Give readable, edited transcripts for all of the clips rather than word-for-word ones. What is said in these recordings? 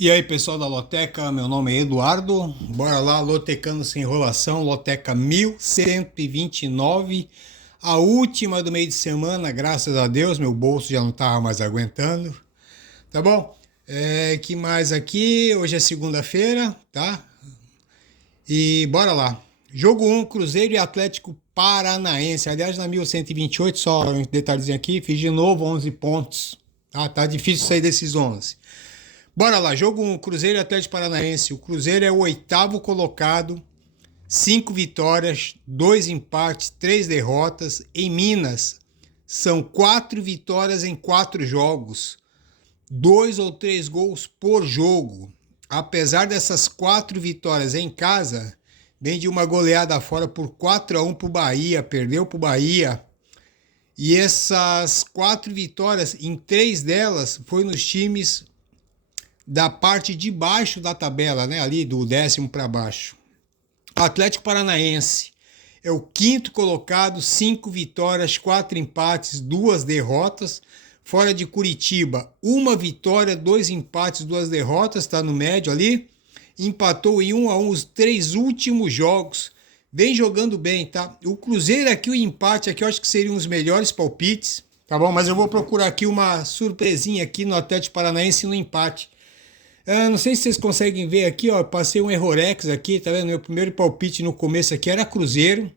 E aí, pessoal da Loteca, meu nome é Eduardo. Bora lá, Lotecando Sem Enrolação, Loteca 1129, a última do meio de semana, graças a Deus, meu bolso já não estava mais aguentando. Tá bom? Que mais aqui? Hoje é segunda-feira, tá? E bora lá. Jogo 1, Cruzeiro e Atlético Paranaense. Aliás, na 1128, só um detalhezinho aqui, fiz de novo 11 pontos. Tá difícil sair desses 11. Bora lá, jogo 1, Cruzeiro e Atlético Paranaense. O Cruzeiro é o oitavo colocado, 5 vitórias, 2 empates, 3 derrotas. Em Minas, são 4 vitórias em 4 jogos, 2 ou 3 gols por jogo. Apesar dessas 4 vitórias em casa, vem de uma goleada fora por 4-1 para o Bahia, perdeu para o Bahia. E essas 4 vitórias, em 3 delas, foi nos times da parte de baixo da tabela, né? Ali do décimo para baixo. Atlético Paranaense é o quinto colocado, 5 vitórias, 4 empates, 2 derrotas. Fora de Curitiba, 1 vitória, 2 empates, 2 derrotas, está no médio ali. Empatou em 1-1 os 3 últimos jogos. Vem jogando bem, tá? O Cruzeiro aqui, o empate aqui, eu acho que seriam os melhores palpites, tá bom? Mas eu vou procurar aqui uma surpresinha aqui no Atlético Paranaense no empate. Não sei se vocês conseguem ver aqui, ó, passei um errorex aqui, tá vendo? Meu primeiro palpite no começo aqui era Cruzeiro.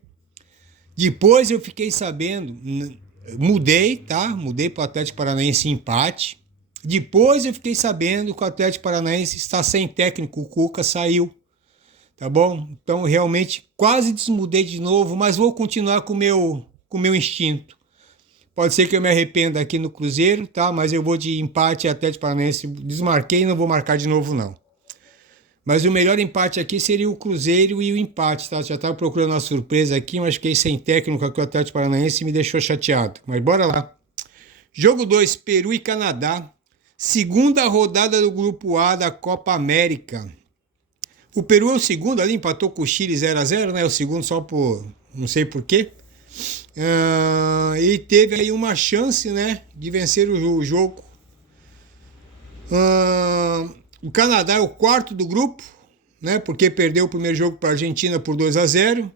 Depois eu fiquei sabendo, mudei, tá? Mudei para o Atlético Paranaense empate. Depois eu fiquei sabendo que o Atlético Paranaense está sem técnico, o Cuca saiu, tá bom? Então realmente quase desmudei de novo, mas vou continuar com o meu instinto. Pode ser que eu me arrependa aqui no Cruzeiro, tá? Mas eu vou de empate Atlético Paranaense. Desmarquei e não vou marcar de novo, não. Mas o melhor empate aqui seria o Cruzeiro e o empate, tá? Já estava procurando uma surpresa aqui, mas fiquei sem técnico aqui o Atlético Paranaense e me deixou chateado. Mas bora lá. Jogo 2, Peru e Canadá. Segunda rodada do Grupo A da Copa América. O Peru é o segundo ali, empatou com o Chile 0-0, né? O segundo só por... não sei por quê. E teve aí uma chance, né, de vencer o jogo. O Canadá é o quarto do grupo, né, porque perdeu o primeiro jogo para a Argentina por 2-0.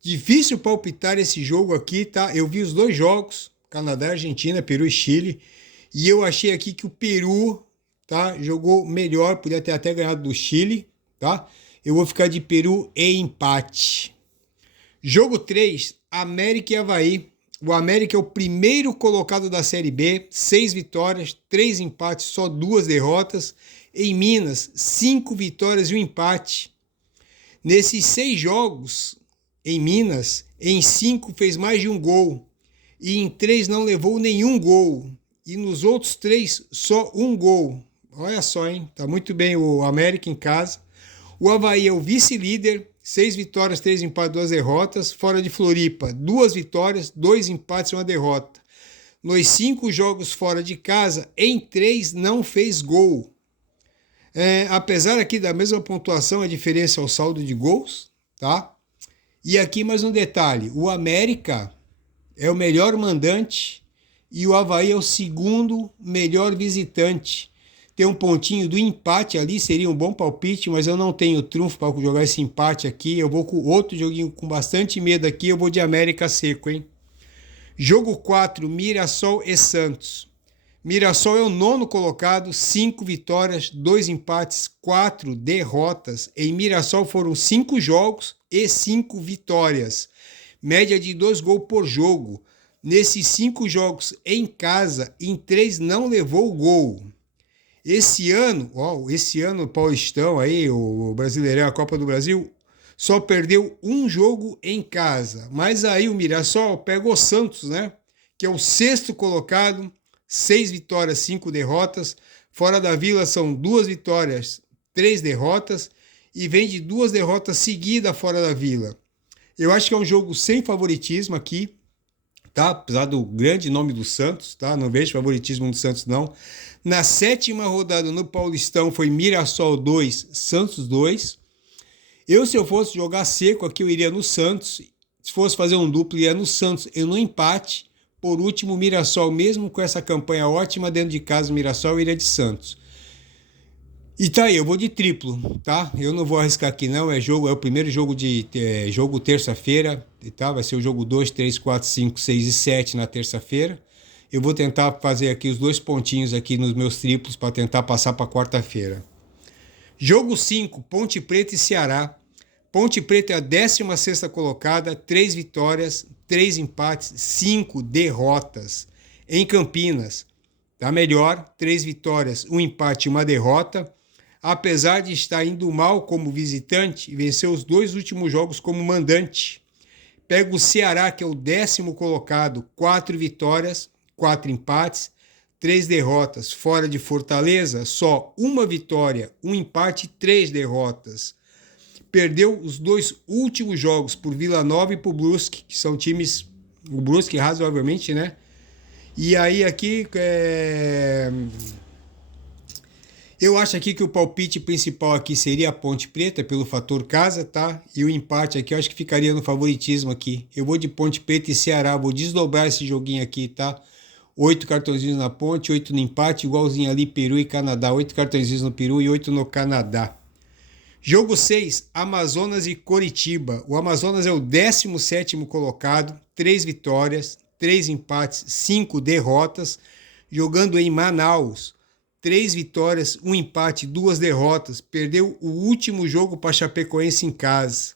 Difícil palpitar esse jogo aqui, tá? Eu vi os dois jogos, Canadá, Argentina, Peru e Chile, e eu achei aqui que o Peru, tá, jogou melhor, podia ter até ganhado do Chile, tá? Eu vou ficar de Peru e empate. Jogo 3, América e Avaí. O América é o primeiro colocado da Série B, 6 vitórias, 3 empates, só 2 derrotas. Em Minas, 5 vitórias e 1 empate. Nesses 6 jogos, em Minas, em 5 fez mais de 1 gol. E em 3 não levou nenhum gol. E nos outros 3, só 1 gol. Olha só, hein? Tá muito bem o América em casa. O Avaí é o vice-líder, 6 vitórias, 3 empates, 2 derrotas. Fora de Floripa, 2 vitórias, 2 empates e 1 derrota. Nos 5 jogos fora de casa, em 3 não fez gol. Apesar aqui da mesma pontuação, a diferença é o saldo de gols, tá? E aqui mais um detalhe, o América é o melhor mandante e o Avaí é o segundo melhor visitante. Tem um pontinho do empate ali, seria um bom palpite, mas eu não tenho trunfo para jogar esse empate aqui. Eu vou com outro joguinho com bastante medo aqui, eu vou de América seco, hein? Jogo 4, Mirassol e Santos. Mirassol é o nono colocado, 5 vitórias, 2 empates, 4 derrotas. Em Mirassol foram 5 jogos e 5 vitórias. Média de 2 gols por jogo. Nesses 5 jogos em casa, em 3 não levou gol. Esse ano o Paulistão aí, o Brasileirão, a Copa do Brasil, só perdeu um jogo em casa. Mas aí o Mirassol pega o Santos, né? Que é o sexto colocado, 6 vitórias, 5 derrotas. Fora da Vila são 2 vitórias, 3 derrotas. E vem de 2 derrotas seguidas fora da Vila. Eu acho que é um jogo sem favoritismo aqui, tá? Apesar do grande nome do Santos, tá? Não vejo favoritismo do Santos, não. Na 7ª rodada no Paulistão foi Mirassol 2, Santos 2. Se eu fosse jogar seco aqui, eu iria no Santos. Se fosse fazer um duplo, iria no Santos e no empate. Por último, o Mirassol, mesmo com essa campanha ótima dentro de casa, o Mirassol iria de Santos. E tá aí, eu vou de triplo, tá? Eu não vou arriscar aqui não, é o primeiro jogo jogo terça-feira, tá? Vai ser o jogo 2, 3, 4, 5, 6 e 7 na terça-feira. Eu vou tentar fazer aqui os 2 pontinhos aqui nos meus triplos para tentar passar para quarta-feira. Jogo 5, Ponte Preta e Ceará. Ponte Preta é a 16ª colocada, 3 vitórias, 3 empates, 5 derrotas. Em Campinas, tá melhor, 3 vitórias, 1 empate e 1 derrota. Apesar de estar indo mal como visitante, venceu os 2 últimos jogos como mandante. Pega o Ceará, que é o 10º colocado, 4 vitórias, 4 empates, 3 derrotas. Fora de Fortaleza, só 1 vitória, 1 empate e 3 derrotas. Perdeu os 2 últimos jogos por Vila Nova e por Brusque, que são times, o Brusque razoavelmente, né? E aí aqui, eu acho aqui que o palpite principal aqui seria a Ponte Preta, pelo fator casa, tá? E o empate aqui eu acho que ficaria no favoritismo aqui. Eu vou de Ponte Preta e Ceará, vou desdobrar esse joguinho aqui, tá? 8 cartõezinhos na Ponte, 8 no empate, igualzinho ali Peru e Canadá. 8 cartõezinhos no Peru e 8 no Canadá. Jogo 6, Amazonas e Coritiba. O Amazonas é o 17º colocado, 3 vitórias, 3 empates, 5 derrotas, jogando em Manaus. 3 vitórias, 1 empate, 2 derrotas. Perdeu o último jogo para Chapecoense em casa.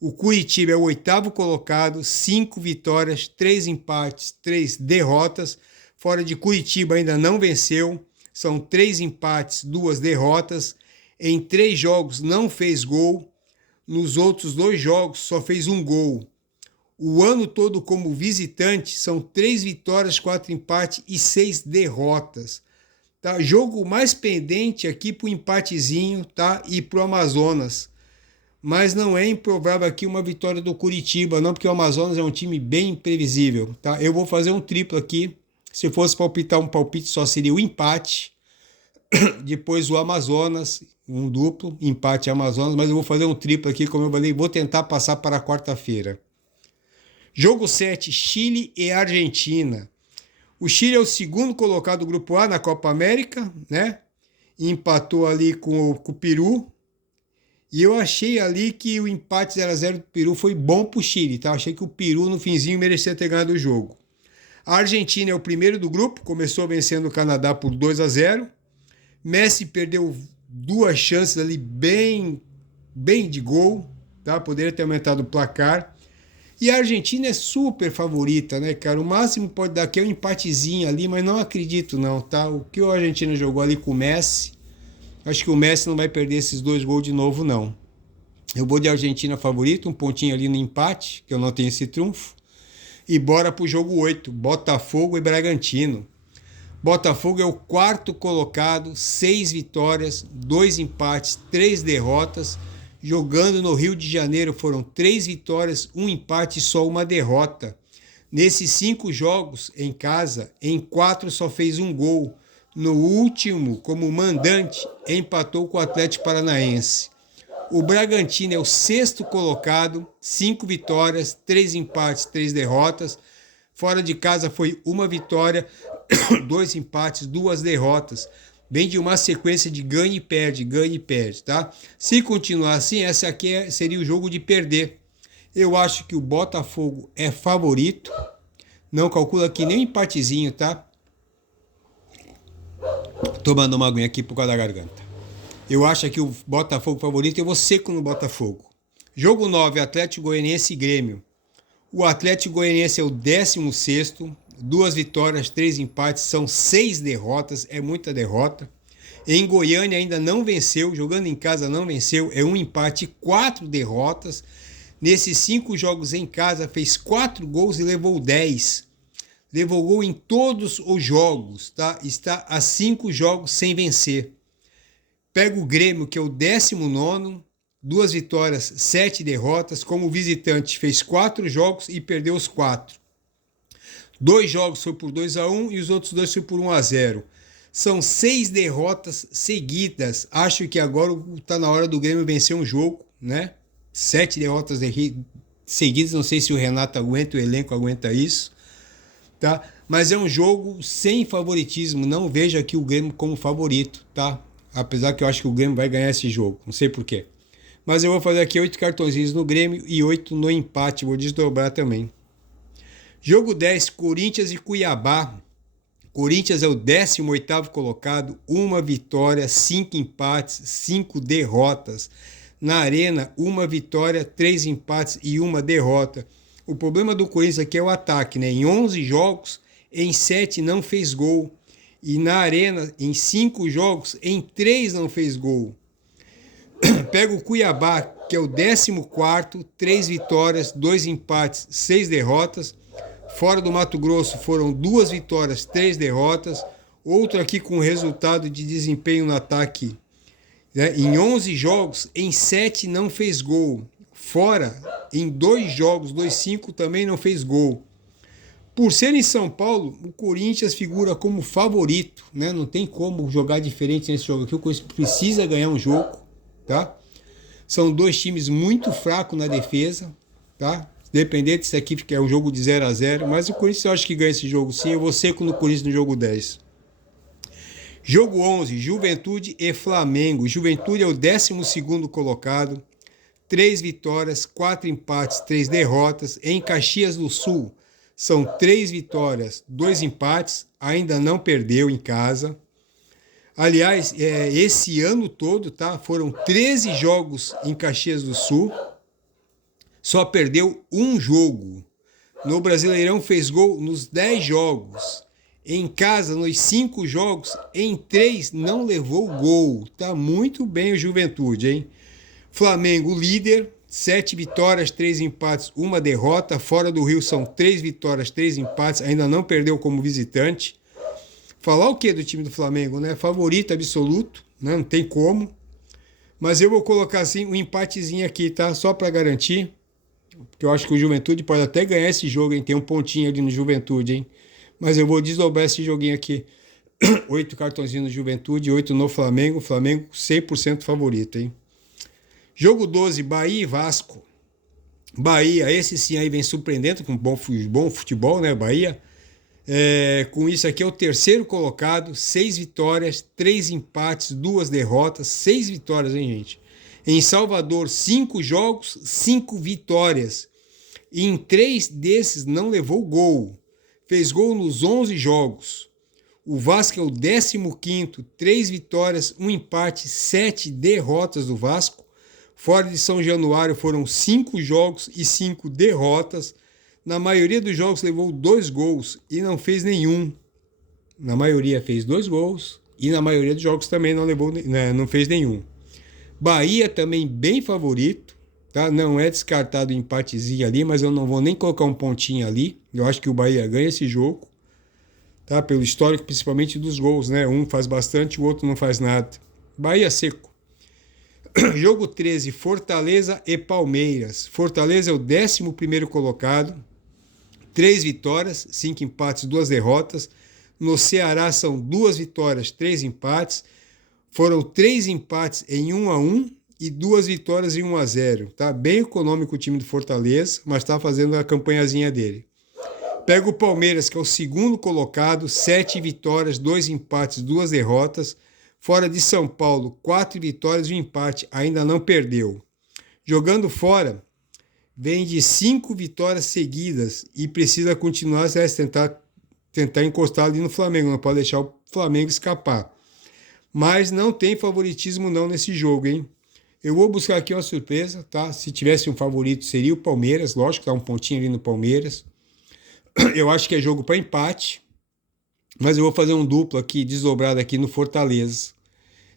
O Curitiba é o 8º colocado, 5 vitórias, 3 empates, 3 derrotas. Fora de Curitiba ainda não venceu. São 3 empates, 2 derrotas. Em 3 jogos não fez gol. Nos outros 2 jogos só fez 1 gol. O ano todo como visitante são 3 vitórias, 4 empates e 6 derrotas. Tá? Jogo mais pendente aqui para o empatezinho, tá? E para o Amazonas. Mas não é improvável aqui uma vitória do Curitiba, não, porque o Amazonas é um time bem imprevisível. Tá? Eu vou fazer um triplo aqui. Se fosse palpitar um palpite, só seria o empate. Depois o Amazonas, um duplo, empate Amazonas. Mas eu vou fazer um triplo aqui, como eu falei, vou tentar passar para quarta-feira. Jogo 7, Chile e Argentina. O Chile é o 2º colocado do Grupo A na Copa América, né? E empatou ali com o Peru. E eu achei ali que o empate 0-0 do Peru foi bom para o Chile, tá? Eu achei que o Peru no finzinho merecia ter ganhado o jogo. A Argentina é o primeiro do grupo, começou vencendo o Canadá por 2-0. Messi perdeu 2 chances ali bem de gol, tá? Poderia ter aumentado o placar. E a Argentina é super favorita, né, cara? O máximo pode dar aqui é um empatezinho ali, mas não acredito não, tá? O que a Argentina jogou ali com o Messi, acho que o Messi não vai perder esses 2 gols de novo, não. Eu vou de Argentina favorito, um pontinho ali no empate, que eu não tenho esse trunfo. E bora pro jogo 8, Botafogo e Bragantino. Botafogo é o 4º colocado, 6 vitórias, 2 empates, 3 derrotas. Jogando no Rio de Janeiro foram 3 vitórias, 1 empate e só 1 derrota. Nesses 5 jogos em casa, em 4 só fez 1 gol. No último, como mandante, empatou com o Atlético Paranaense. O Bragantino é o 6º colocado, 5 vitórias, 3 empates, 3 derrotas. Fora de casa foi 1 vitória, 2 empates, 2 derrotas. Vem de uma sequência de ganha e perde, tá? Se continuar assim, essa aqui seria o jogo de perder. Eu acho que o Botafogo é favorito. Não calcula aqui nem um empatezinho, tá? Tomando uma aguinha aqui por causa da garganta. Eu acho aqui o Botafogo favorito, eu vou seco no Botafogo. Jogo 9, Atlético Goianiense e Grêmio. O Atlético Goianiense é o 16º. 2 vitórias, 3 empates, são 6 derrotas, é muita derrota. Em Goiânia ainda não venceu, jogando em casa não venceu, é 1 empate e 4 derrotas. Nesses 5 jogos em casa fez 4 gols e levou 10. Levou gol em todos os jogos, tá? Está a 5 jogos sem vencer. Pega o Grêmio, que é o 19º, 2 vitórias, 7 derrotas. Como visitante fez 4 jogos e perdeu os 4. 2 jogos foi por 2-1 e os outros 2 foi por 1-0. São 6 derrotas seguidas. Acho que agora está na hora do Grêmio vencer um jogo, né? 7 derrotas seguidas. Não sei se o Renato aguenta, o elenco aguenta isso, tá? Mas é um jogo sem favoritismo. Não vejo aqui o Grêmio como favorito, tá? Apesar que eu acho que o Grêmio vai ganhar esse jogo, não sei porquê. Mas eu vou fazer aqui 8 cartõezinhos no Grêmio e 8 no empate, vou desdobrar também. Jogo 10, Corinthians e Cuiabá. Corinthians é o 18º colocado, 1 vitória, 5 empates, 5 derrotas. Na Arena, 1 vitória, 3 empates e 1 derrota. O problema do Corinthians aqui é o ataque, né? Em 11 jogos, em 7 não fez gol. E na Arena, em 5 jogos, em 3 não fez gol. Pega o Cuiabá, que é o 14º, 3 vitórias, 2 empates, 6 derrotas. Fora do Mato Grosso foram 2 vitórias, 3 derrotas. Outro aqui com resultado de desempenho no ataque, né? Em 11 jogos, em 7 não fez gol. Fora, em 2 jogos, 2-5 também não fez gol. Por ser em São Paulo, o Corinthians figura como favorito, né? Não tem como jogar diferente nesse jogo aqui. O Corinthians precisa ganhar um jogo, tá? São 2 times muito fracos na defesa, tá? Dependente se aqui é um jogo de 0-0, mas o Corinthians eu acho que ganha esse jogo sim. Eu vou seco no Corinthians no jogo 10. Jogo 11, Juventude e Flamengo. Juventude é o 12º colocado, 3 vitórias, 4 empates, 3 derrotas. Em Caxias do Sul, são 3 vitórias, 2 empates, ainda não perdeu em casa. Aliás, esse ano todo, tá? Foram 13 jogos em Caxias do Sul, só perdeu 1 jogo. No Brasileirão fez gol nos 10 jogos. Em casa, nos 5 jogos, em 3 não levou gol. Tá muito bem o Juventude, hein? Flamengo líder, 7 vitórias, 3 empates, 1 derrota. Fora do Rio são 3 vitórias, 3 empates, ainda não perdeu como visitante. Falar o que do time do Flamengo, né? Favorito absoluto, né? Não tem como. Mas eu vou colocar assim um empatezinho aqui, tá? Só para garantir. Porque eu acho que o Juventude pode até ganhar esse jogo, hein? Tem um pontinho ali no Juventude, hein? Mas eu vou desdobrar esse joguinho aqui. 8 cartõezinhos no Juventude, 8 no Flamengo. Flamengo 100% favorito, hein? Jogo 12, Bahia e Vasco. Bahia, esse sim aí vem surpreendendo com bom futebol, né? Bahia. Com isso aqui é o 3º colocado, 6 vitórias, 3 empates, 2 derrotas. 6 vitórias, hein, gente? Em Salvador, 5 jogos, 5 vitórias. E em 3 desses não levou gol. Fez gol nos 11 jogos. O Vasco é o 15º, 3 vitórias, 1 empate, 7 derrotas do Vasco. Fora de São Januário foram 5 jogos e 5 derrotas. Na maioria dos jogos levou 2 gols e não fez nenhum. Na maioria fez 2 gols e na maioria dos jogos também não fez nenhum. Bahia também bem favorito, tá? Não é descartado o empatezinho ali, mas eu não vou nem colocar um pontinho ali. Eu acho que o Bahia ganha esse jogo, tá? Pelo histórico, principalmente dos gols, né? Um faz bastante, o outro não faz nada. Bahia seco. Jogo 13, Fortaleza e Palmeiras. Fortaleza é o 11º colocado, 3 vitórias, 5 empates, 2 derrotas. No Ceará são 2 vitórias, 3 empates. Foram 3 empates em 1-1 e 2 vitórias em 1-0. Tá bem econômico o time do Fortaleza, mas está fazendo a campanhazinha dele. Pega o Palmeiras, que é o 2º colocado, 7 vitórias, 2 empates, 2 derrotas. Fora de São Paulo, 4 vitórias e 1 empate, ainda não perdeu. Jogando fora, vem de 5 vitórias seguidas e precisa continuar a tentar encostar ali no Flamengo, não pode deixar o Flamengo escapar. Mas não tem favoritismo não nesse jogo, hein? Eu vou buscar aqui uma surpresa, tá? Se tivesse um favorito seria o Palmeiras, lógico, dá um pontinho ali no Palmeiras. Eu acho que é jogo para empate, mas eu vou fazer um duplo aqui, desdobrado aqui no Fortaleza.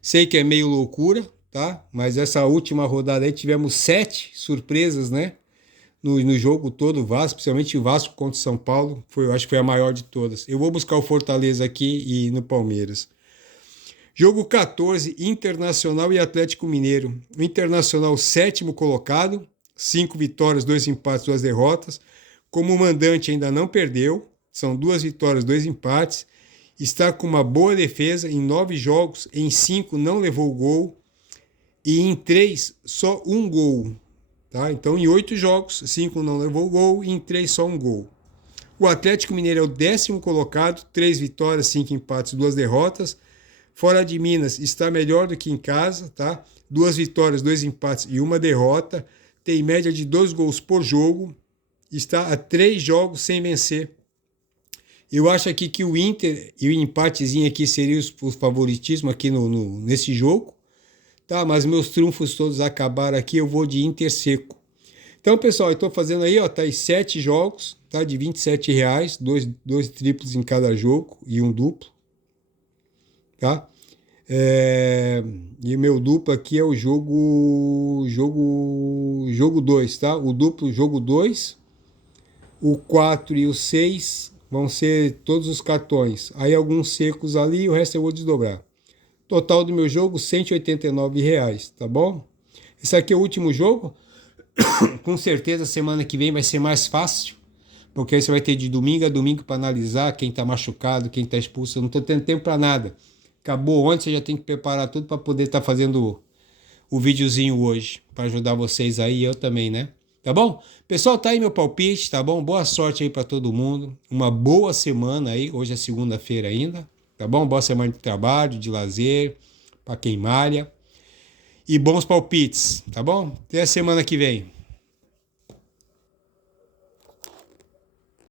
Sei que é meio loucura, tá? Mas essa última rodada aí tivemos 7 surpresas, né? No jogo todo, o Vasco, principalmente o Vasco contra o São Paulo, eu acho que foi a maior de todas. Eu vou buscar o Fortaleza aqui e no Palmeiras. Jogo 14, Internacional e Atlético Mineiro. O Internacional, 7º colocado, 5 vitórias, 2 empates, 2 derrotas. Como mandante ainda não perdeu, são 2 vitórias, 2 empates. Está com uma boa defesa, em 9 jogos, em 5 não levou gol e em 3 só 1 gol. Tá? Então em 8 jogos, 5 não levou gol e em 3 só 1 gol. O Atlético Mineiro é o 10º colocado, 3 vitórias, 5 empates, 2 derrotas. Fora de Minas está melhor do que em casa, tá? 2 vitórias, 2 empates e 1 derrota. Tem média de 2 gols por jogo. Está a 3 jogos sem vencer. Eu acho aqui que o Inter e o empatezinho aqui seria o favoritismo aqui nesse jogo. Tá? Mas meus trunfos todos acabaram aqui, eu vou de Inter seco. Então, pessoal, eu estou fazendo aí, ó, tá aí 7 jogos, tá? De R$ 27, dois triplos em cada jogo e um duplo, tá? E meu duplo aqui é o jogo 2, tá? O duplo jogo 2, o 4 e o 6 vão ser todos os cartões. Aí alguns secos ali e o resto eu vou desdobrar. Total do meu jogo, R$ 189, tá bom? Esse aqui é o último jogo. Com certeza semana que vem vai ser mais fácil, porque aí você vai ter de domingo a domingo para analisar quem está machucado, quem está expulso. Eu não estou tendo tempo para nada. Acabou ontem, você já tem que preparar tudo para poder estar fazendo o videozinho hoje, para ajudar vocês aí e eu também, né? Tá bom? Pessoal, tá aí meu palpite, tá bom? Boa sorte aí para todo mundo. Uma boa semana aí, hoje é segunda-feira ainda, tá bom? Boa semana de trabalho, de lazer, para quem malha. E bons palpites, tá bom? Até a semana que vem.